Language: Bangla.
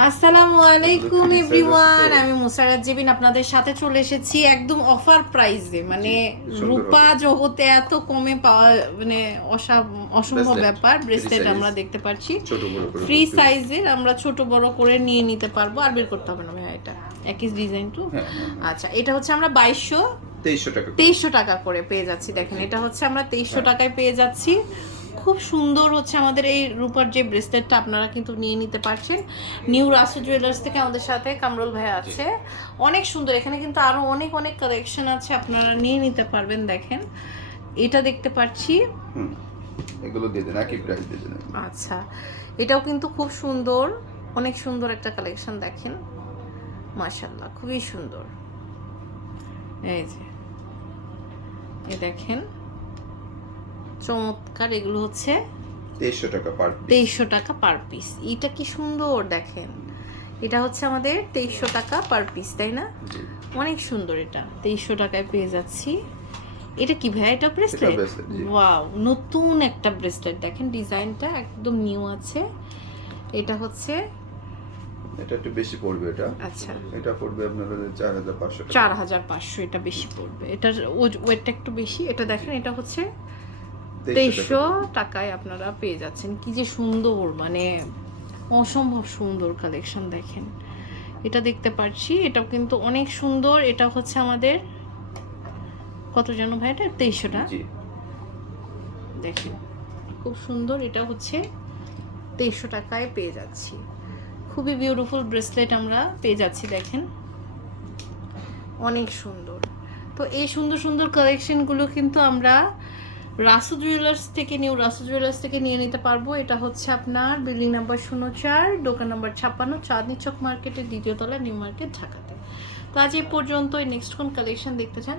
আসসালামু আলাইকুম এভরিওয়ান আমি মুসারাত জেবিন আপনাদের সাথে চলে এসেছি একদম অফার প্রাইসে মানে রূপা জগতে এত কমে পাওয়া মানে অসা- অসম্ভব ব্যাপার। ব্রেসলেট আমরা দেখতে পাচ্ছি ছোট বড় করে ফ্রি সাইজের আমরা ছোট বড় করে নিয়ে নিতে পারব। আর বের করতে হবে না ভাইয়া এটা। একই ডিজাইন তো? হ্যাঁ হ্যাঁ আচ্ছা এটা হচ্ছে আমরা বাইশশো তেইশশো টাকা করে। তেইশশো টাকা করে পেয়ে যাচ্ছি। দেখেন এটা হচ্ছে আমরা তেইশশো হ্যাঁ। টাকায় পেয়ে যাচ্ছি। খুব সুন্দর হচ্ছে আমাদের এই রূপার যে ব্রেসলেটটা আপনারা কিন্তু নিয়ে নিতে পারছেন। নিউ রাসু জুয়েলার্স থেকে আমাদের সাথে কামরুল ভাই আছে। অনেক সুন্দর এখানে কিন্তু আরও অনেক অনেক কালেকশন আছে আপনারা নিয়ে নিতে পারবেন দেখেন। এটা দেখতে পাচ্ছি। এগুলো দিয়ে দেন একই প্রাইস দিয়ে দেন। আচ্ছা এটাও কিন্তু খুব সুন্দর অনেক সুন্দর একটা কালেকশন দেখেন। মাশাল্লাহ খুবই সুন্দর। এই যে এই দেখেন। চমৎকার এগুলো হচ্ছে তেইশশো টাকা পার তেইশশো টাকা পার পিস এটা কি সুন্দর দেখেন। এটা হচ্ছে আমাদের তেইশশো টাকা পার পিস তাই না? অনেক সুন্দর এটা। তেইশশো টাকায় পেয়ে যাচ্ছি। এটা কি ভাই? এটা ব্রেসলেট ওয়াও নতুন একটা ব্রেসলেট দেখেন ডিজাইনটা একদম নিউ আছে। এটা হচ্ছে এটা একটু বেশি পড়বে এটা। আচ্ছা। এটা পড়বে আপনার চার হাজার পাঁচশো চার হাজার পাঁচশো এটা বেশি পড়বে। এটার ওয়েটটা একটু বেশি। এটা দেখেন এটা হচ্ছে তেইশশো টাকায় আপনারা পেয়ে যাচ্ছেন। কি যে সুন্দর মানে অসম্ভব সুন্দর কালেকশন দেখেন। এটা দেখতে পাচ্ছি এটাও কিন্তু অনেক সুন্দর। এটা হচ্ছে আমাদের কত জন ভাই এটা? তেইশশোটা দেখেন খুব সুন্দর। এটা হচ্ছে তেইশশো টাকায় পেয়ে যাচ্ছি। খুবই বিউটিফুল ব্রেসলেট আমরা পেয়ে যাচ্ছি দেখেন। অনেক সুন্দর। তো এই সুন্দর সুন্দর কালেকশনগুলো কিন্তু আমরা রাসু জুয়েলার্স থেকে নিউ রাসু জুয়েলার্স থেকে নিয়ে নিতে পারব। এটা হচ্ছে আপনার বিল্ডিং নাম্বার শূন্য চার, দোকান নাম্বার ছাপ্পান্ন, চাঁদনি চক মার্কেটের দ্বিতীয় তলা, নিউ মার্কেট, ঢাকাতে। তো আজ এই পর্যন্ত নেক্সট কোন কালেকশন দেখতে চান?